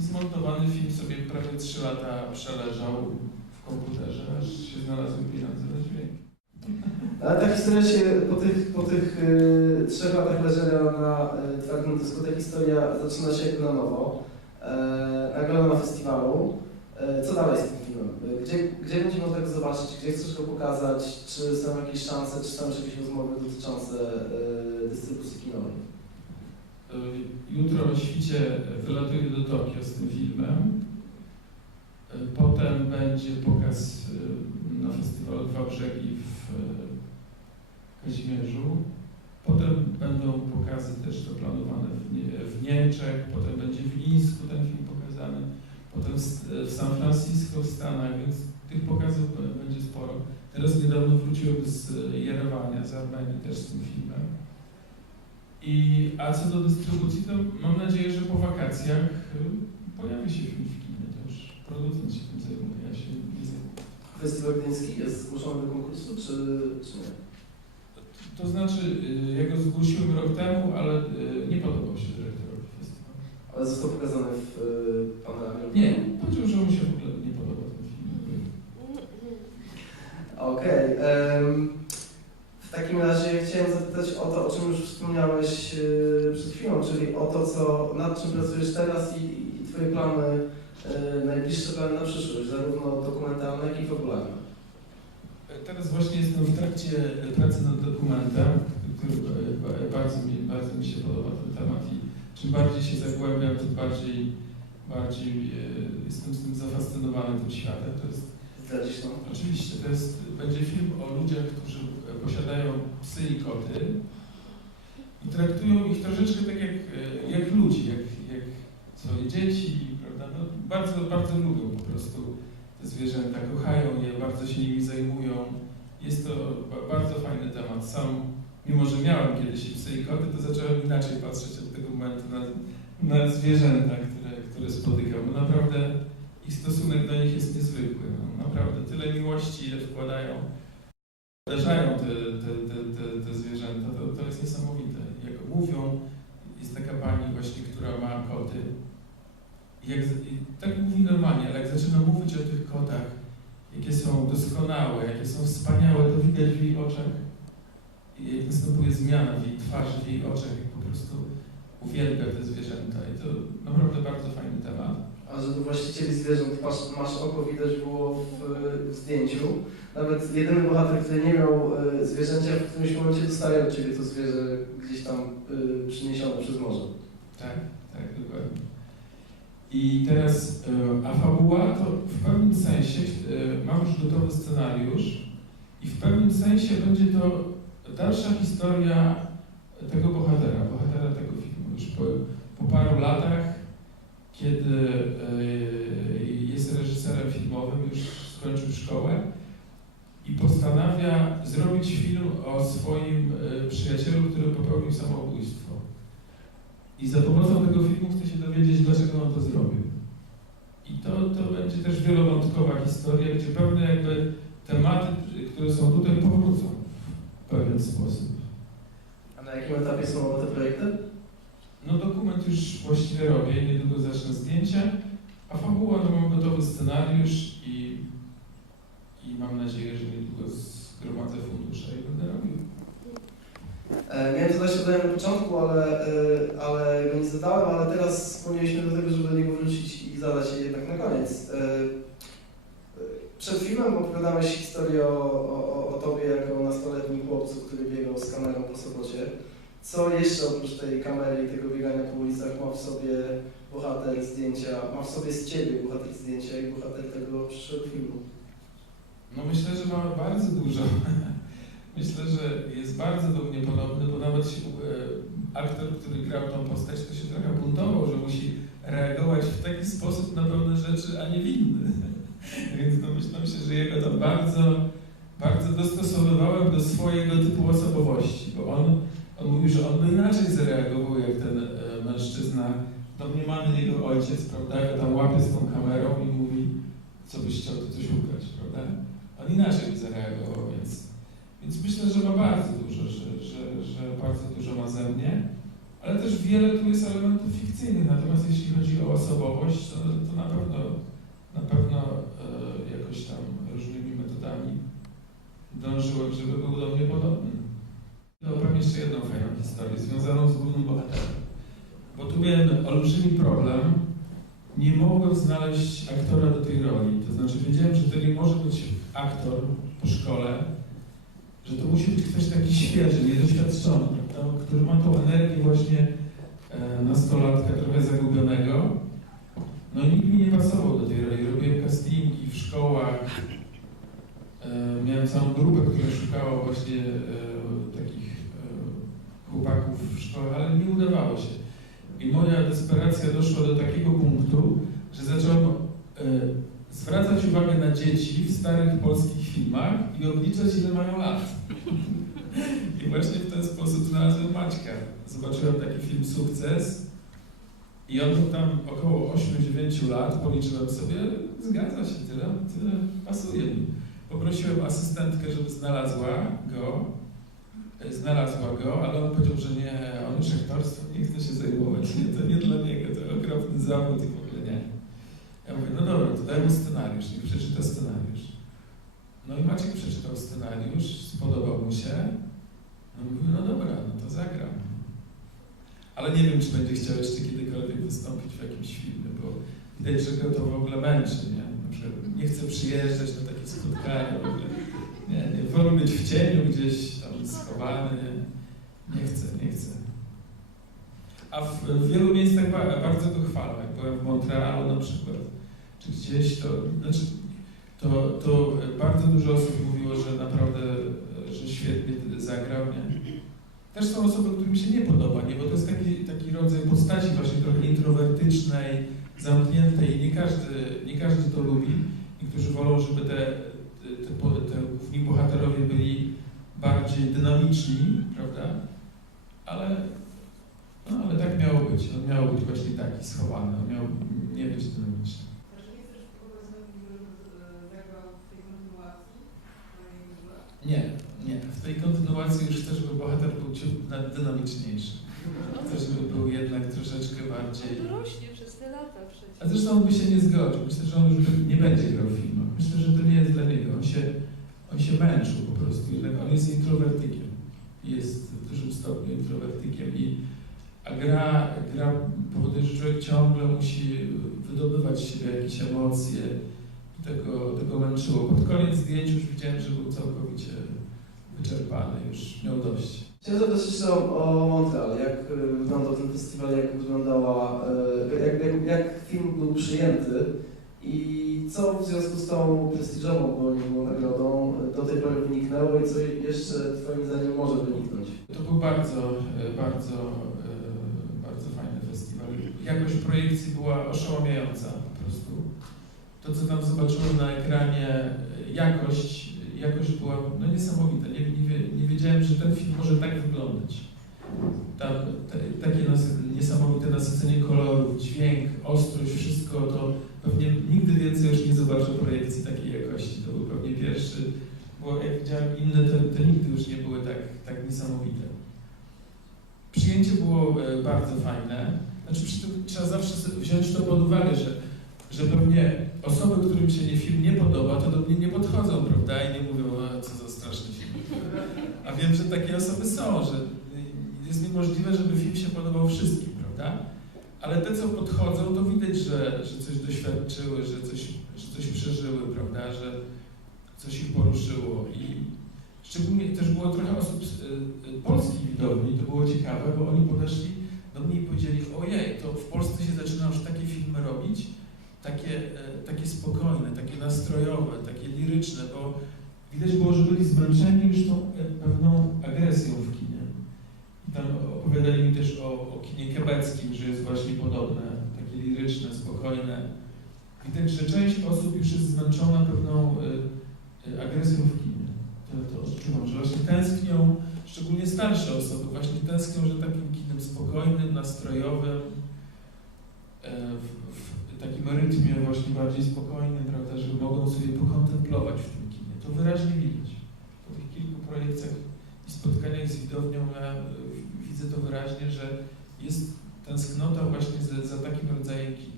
i zmontowany film sobie prawie 3 lata przeleżał w komputerze, aż się znalazły pieniądze na dźwięk. Ale ta historia się po tych, po tych y, trzech latach leżenia na y, twardym dysku, ta historia zaczyna się na nowo. E, nagroda na festiwalu. E, co dalej z tym filmem? E, Gdzie, gdzie będziemy mógł go zobaczyć? Gdzie chcesz go pokazać? Czy są jakieś szanse, czy są jakieś rozmowy dotyczące y, dystrybucji kinowej? Y, Jutro o świcie wylatuję do Tokio z tym filmem. Y, Potem będzie pokaz y, na festiwalu Dwa Brzegi w Kazimierzu. Potem będą pokazy też to planowane w, Nie w Niemczech, potem będzie w Lińsku ten film pokazany, potem w San Francisco w Stanach, więc tych pokazów będzie sporo. Teraz niedawno wróciłem z Jerewania, z Armenii też z tym filmem. I, a co do dystrybucji, to mam nadzieję, że po wakacjach y, pojawi się film w kinie. To już producent się tym zajmuje, ja się nie zajmuję. Festiwal Gdyński jest zgłoszony do konkursu, czy, czy nie? To znaczy, y, ja go zgłosiłem rok temu, ale y, nie podobał się dyrektorowi festiwalu. Ale został pokazany w y, panoramie. Nie, powiedział, że mu się w ogóle nie podoba ten film. Okej. em, w takim razie chciałem zapytać o to, o czym już wspomniałeś e, przed chwilą, czyli o to, co, nad czym pracujesz teraz i, i Twoje plany, e, najbliższe plany na przyszłość, zarówno dokumentalne, jak i fabularne. Teraz właśnie jestem w trakcie pracy nad dokumentem, który e, ba- bardzo mi, bardzo mi się podoba ten temat i czym bardziej się zagłębiam, tym bardziej, bardziej e, jestem z tym zafascynowany tym światem. To jest Zdradzisz? Oczywiście, to jest, będzie film o ludziach, którzy e, posiadają psy i koty i traktują ich troszeczkę tak jak, e, jak ludzi, jak, jak swoje dzieci, prawda? No, bardzo, bardzo lubią po prostu te zwierzęta, kochają je, bardzo się nimi zajmują. Jest to ba- bardzo fajny temat. Sam, mimo że miałem kiedyś psy i koty, to zacząłem inaczej patrzeć od tego momentu na, na zwierzęta, które, które spotykam. Bo naprawdę ich stosunek do nich jest niezwykły. No, naprawdę tyle miłości, ile wkładają, uderzają te, te, te, te, te zwierzęta, to, to jest niesamowite. Mówią, jest taka pani właśnie, która ma koty. I jak, i tak mówi normalnie, ale jak zaczyna mówić o tych kotach, jakie są doskonałe, jakie są wspaniałe, to widać w jej oczach. I jak następuje zmiana w jej twarzy, w jej oczach, jak po prostu uwielbia te zwierzęta. I to naprawdę bardzo fajny temat. A żeby właścicieli zwierząt masz, masz oko widać było w, w zdjęciu. Nawet jedyny bohater, który nie miał e, zwierzęcia, w którymś momencie dostaje od Ciebie to zwierzę gdzieś tam e, przyniesione przez morze. Tak, tak, dokładnie. I teraz, e, a fabuła to w pewnym sensie, mam już gotowy scenariusz i w pewnym sensie będzie to dalsza historia tego bohatera, bohatera tego filmu. Już po, po paru latach, kiedy e, jest reżyserem filmowym, już skończył szkołę i postanawia zrobić film o swoim e, przyjacielu, który popełnił samobójstwo. I za pomocą tego filmu chce się dowiedzieć, dlaczego on to zrobił. I to, to będzie też wielowątkowa historia, gdzie pewne jakby tematy, które są tutaj, powrócą w pewien sposób. A na jakim etapie są oba te projekty? No dokument już właściwie robię, niedługo zacznę zdjęcia, a fabuła no mam gotowy scenariusz i, i mam nadzieję, że niedługo zgromadzę fundusze i będę robił. Miałem zadać pytanie na początku, ale, e, ale go nie zadałem, ale teraz wspomnieliśmy do tego, żeby do niego wrócić i zadać je jednak na koniec. E, e, przed filmem opowiadałeś historię o, o, o Tobie jako nastoletnim chłopcu, który biegał z kamerą po sobocie. Co jeszcze oprócz tej kamery i tego biegania po ulicach ma w sobie bohater zdjęcia, ma w sobie z Ciebie bohater zdjęcia i bohater tego przyszłego filmu? No myślę, że ma bardzo dużo. Myślę, że jest bardzo do mnie podobny, bo nawet się, e, aktor, który grał tą postać, to się trochę buntował, że musi reagować w taki sposób na pewne rzeczy, a nie w inny. Więc domyślam się, że jego tam bardzo, bardzo dostosowywałem do swojego typu osobowości, bo on, on mówił, że on by inaczej zareagował jak ten e, mężczyzna, domniemany jego ojciec, prawda, go tam łapie z tą kamerą i mówi, co byś chciał, to coś ugrać, prawda? On inaczej by zareagował, więc, więc myślę, że ma bardzo dużo, że, że, że bardzo dużo ma ze mnie. ale też wiele tu jest elementów fikcyjnych. Natomiast jeśli chodzi o osobowość, to, to na pewno, na pewno e, jakoś tam różnymi metodami dążyłem, żeby był do mnie podobny. No, Opowiem jeszcze jedną fajną historię związaną z głównym bohaterem. Bo tu miałem olbrzymi problem. Nie mogłem znaleźć aktora do tej roli. To znaczy wiedziałem, że to nie może być aktor po szkole, że to musi być ktoś taki świeży, niedoświadczony, prawda? który ma tą energię właśnie e, nastolatka trochę zagubionego. No i nikt mi nie pasował do tej roli. Robiłem castingi w szkołach. E, miałem całą grupę, która szukała właśnie e, chłopaków w szkole, ale nie udawało się. I moja desperacja doszła do takiego punktu, że zacząłem e, zwracać uwagę na dzieci w starych polskich filmach i obliczać, ile mają lat. I właśnie w ten sposób znalazłem Maćka. Zobaczyłem taki film Sukces i on był tam około 8-9 lat, policzyłem sobie, zgadza się, tyle, tyle pasuje mi. Poprosiłem asystentkę, żeby znalazła go, znalazła go, ale on powiedział, że nie, on już aktorstwem nie chce się zajmować, nie, to nie dla niego, to okropny zawód i w ogóle nie. Ja mówię, no dobra, to daj mu scenariusz, niech przeczyta scenariusz. No i Maciek przeczytał scenariusz, spodobał mu się. No mówię, no dobra, no to zagram. Ale nie wiem, czy będzie chciał jeszcze kiedykolwiek wystąpić w jakimś filmie, bo widać, że go to w ogóle męczy, nie? Na przykład nie chce przyjeżdżać na takie spotkania w ogóle. Nie, nie, woli być w cieniu gdzieś tam schowany, nie, nie chcę, nie chcę. A w, w wielu miejscach ba- bardzo go chwalę. Jak byłem w Montrealu na przykład, czy gdzieś, to znaczy to, to bardzo dużo osób mówiło, że naprawdę, że świetnie zagrał, nie? Też są osoby, którym się nie podoba, nie? Bo to jest taki, taki rodzaj postaci właśnie trochę introwertycznej, zamkniętej i nie każdy, nie każdy to lubi. Niektórzy wolą, żeby te, te, te, te główni bohaterowie byli bardziej dynamiczni, prawda? Ale, no, ale tak miało być. On miał być właśnie taki schowany, on miał nie być dynamiczny. Nie? Nie. W tej kontynuacji już chcę, żeby bohater był dynamiczniejszy. Chcę, żeby był jednak troszeczkę bardziej... Rośnie lata przecież. A zresztą on by się nie zgodził. Myślę, że on już nie będzie grał w filmach. Myślę, że to nie jest dla niego. On się, on się męczył po prostu. Jednak on jest introwertykiem. Jest w dużym stopniu introwertykiem i a gra, gra powoduje, że człowiek ciągle musi wydobywać z siebie jakieś emocje i tego, tego męczyło. Pod koniec zdjęć już widziałem, że był całkowicie wyczerpany, już miał dość. Chciałem zapytać jeszcze o, Montreal. Jak y, wyglądał ten festiwal, jak wyglądała, y, jak, jak, jak film był przyjęty i co w związku z tą prestiżową nagrodą do tej pory wyniknęło i co jeszcze Twoim zdaniem może wyniknąć? To był bardzo, e, bardzo, bardzo fajny festiwal. Jakość projekcji była oszałamiająca po prostu. To, co tam zobaczyłem na ekranie, jakość, jakość była no, niesamowita. Nie, nie, nie wiedziałem, że ten film może tak wyglądać. Takie niesamowite nasycenie kolorów, dźwięk, ostrość, wszystko to pewnie nigdy więcej już nie zobaczę projekcji takiej jakości. To był pewnie pierwszy bo jak widziałem inne, to, to nigdy już nie były tak, tak niesamowite. Przyjęcie było e, bardzo fajne. Znaczy przy tym trzeba zawsze wziąć to pod uwagę, że, że pewnie osoby, którym się nie film nie podoba, to do mnie nie podchodzą, prawda? I nie mówią, o, co za straszny film. A wiem, że takie osoby są, że jest niemożliwe, żeby film się podobał wszystkim, prawda? Ale te, co podchodzą, to widać, że, że coś doświadczyły, że coś, że coś przeżyły, prawda? Że, coś ich poruszyło i szczególnie też było trochę osób z y, y, polskich widowni, to było ciekawe, bo oni podeszli do mnie i powiedzieli, ojej, to w Polsce się zaczyna już takie filmy robić, takie, e, takie spokojne, takie nastrojowe, takie liryczne, bo widać było, że byli zmęczeni już tą e, pewną agresją w kinie. I tam opowiadali mi też o, o kinie quebeckim, że jest właśnie podobne, takie liryczne, spokojne. Widać, że część osób już jest zmęczona pewną e, agresją w kinie. To, to odczuwam, że właśnie tęsknią, szczególnie starsze osoby, właśnie tęsknią, że takim kinem spokojnym, nastrojowym, w, w takim rytmie właśnie bardziej spokojnym, prawda, że mogą sobie pokontemplować w tym kinie. To wyraźnie widać. Po tych kilku projekcjach i spotkaniach z widownią ja e, widzę to wyraźnie, że jest tęsknota właśnie za, za takim rodzajem kina.